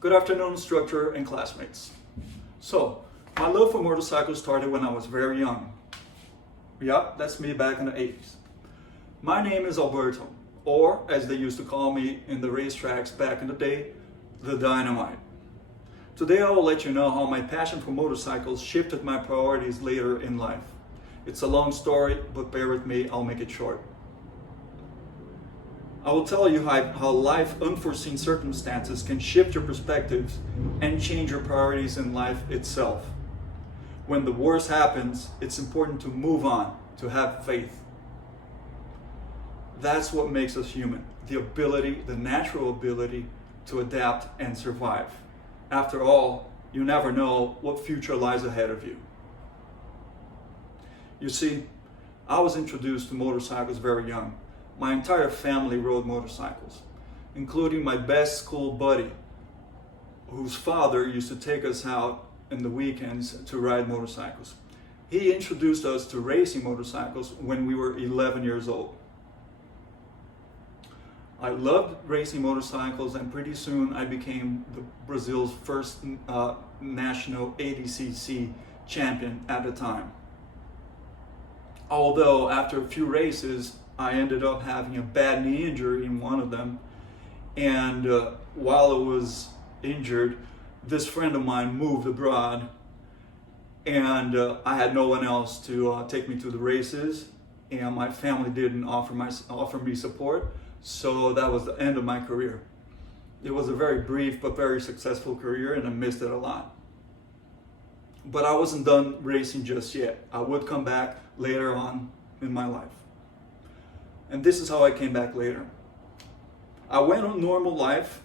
Good afternoon, instructor and classmates. So, my love for motorcycles started when I was very young. Yup, that's me back in the 80s. My name is Alberto, or as they used to call me in the racetracks back in the day, the Dynamite. Today I will let you know how my passion for motorcycles shifted my priorities later in life. It's a long story, but bear with me, I'll make it short. I will tell you how life unforeseen circumstances can shift your perspectives and change your priorities in life itself. When the worst happens, it's important to move on, to have faith. That's what makes us human, the natural ability to adapt and survive. After all, you never know what future lies ahead of you. You see, I was introduced to motorcycles very young. My entire family rode motorcycles, including my best school buddy, whose father used to take us out in the weekends to ride motorcycles. He introduced us to racing motorcycles when we were 11 years old. I loved racing motorcycles, and pretty soon I became Brazil's first national ADCC champion at the time. Although after a few races, I ended up having a bad knee injury in one of them, and while I was injured, this friend of mine moved abroad, and I had no one else to take me to the races, and my family didn't offer me support, so that was the end of my career. It was a very brief but very successful career, and I missed it a lot. But I wasn't done racing just yet. I would come back later on in my life. And this is how I came back later. I went on normal life,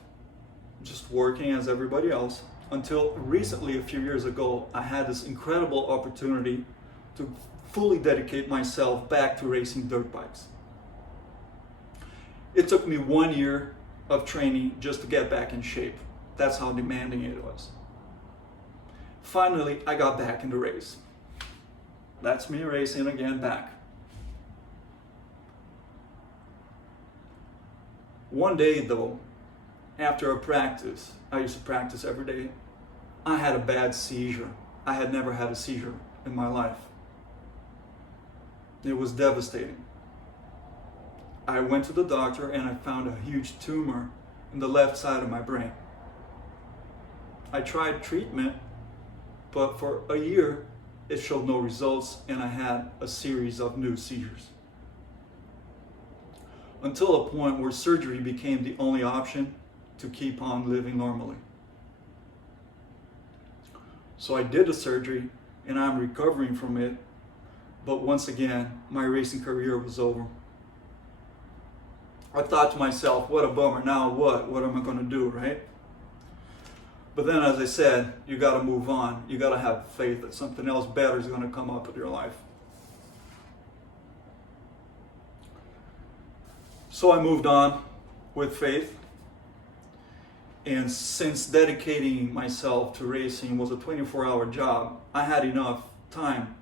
just working as everybody else, until recently, a few years ago, I had this incredible opportunity to fully dedicate myself back to racing dirt bikes. It took me 1 year of training just to get back in shape. That's how demanding it was. Finally, I got back in the race. That's me racing again back. One day though, after a practice, I used to practice every day, I had a bad seizure. I had never had a seizure in my life. It was devastating. I went to the doctor and I found a huge tumor in the left side of my brain. I tried treatment, but for a year it showed no results, and I had a series of new seizures. Until a point where surgery became the only option to keep on living normally. So I did the surgery and I'm recovering from it, but once again, my racing career was over. I thought to myself, what a bummer, now what? What am I gonna do, right? But then, as I said, you gotta move on. You gotta have faith that something else better is gonna come up with your life. So I moved on with faith, and since dedicating myself to racing was a 24-hour job, I had enough time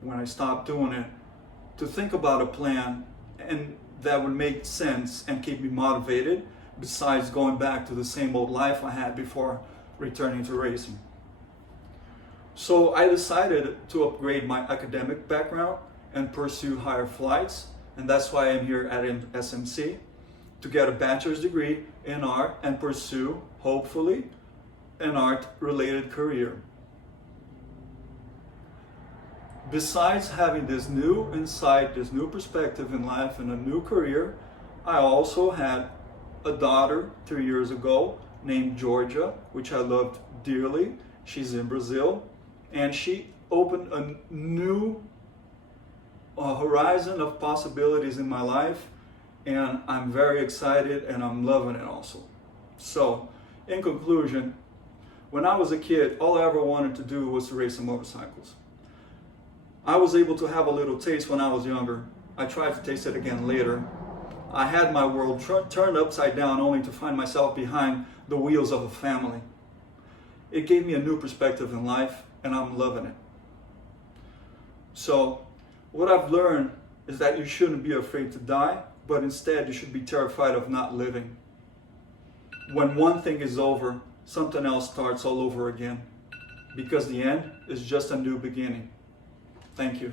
when I stopped doing it to think about a plan and that would make sense and keep me motivated, besides going back to the same old life I had before returning to racing. So I decided to upgrade my academic background and pursue higher flights. And that's why I'm here at SMC, to get a bachelor's degree in art and pursue, hopefully, an art-related career. Besides having this new insight, this new perspective in life and a new career, I also had a daughter 3 years ago named Georgia, which I loved dearly. She's in Brazil, and she opened a new horizon of possibilities in my life, and I'm very excited and I'm loving it also. So, in conclusion, when I was a kid, all I ever wanted to do was to race some motorcycles. I was able to have a little taste when I was younger. I tried to taste it again later. I had my world turned upside down only to find myself behind the wheels of a family. It gave me a new perspective in life, and I'm loving it. So, what I've learned is that you shouldn't be afraid to die, but instead you should be terrified of not living. when one thing is over, something else starts all over again. Because the end is just a new beginning. Thank you.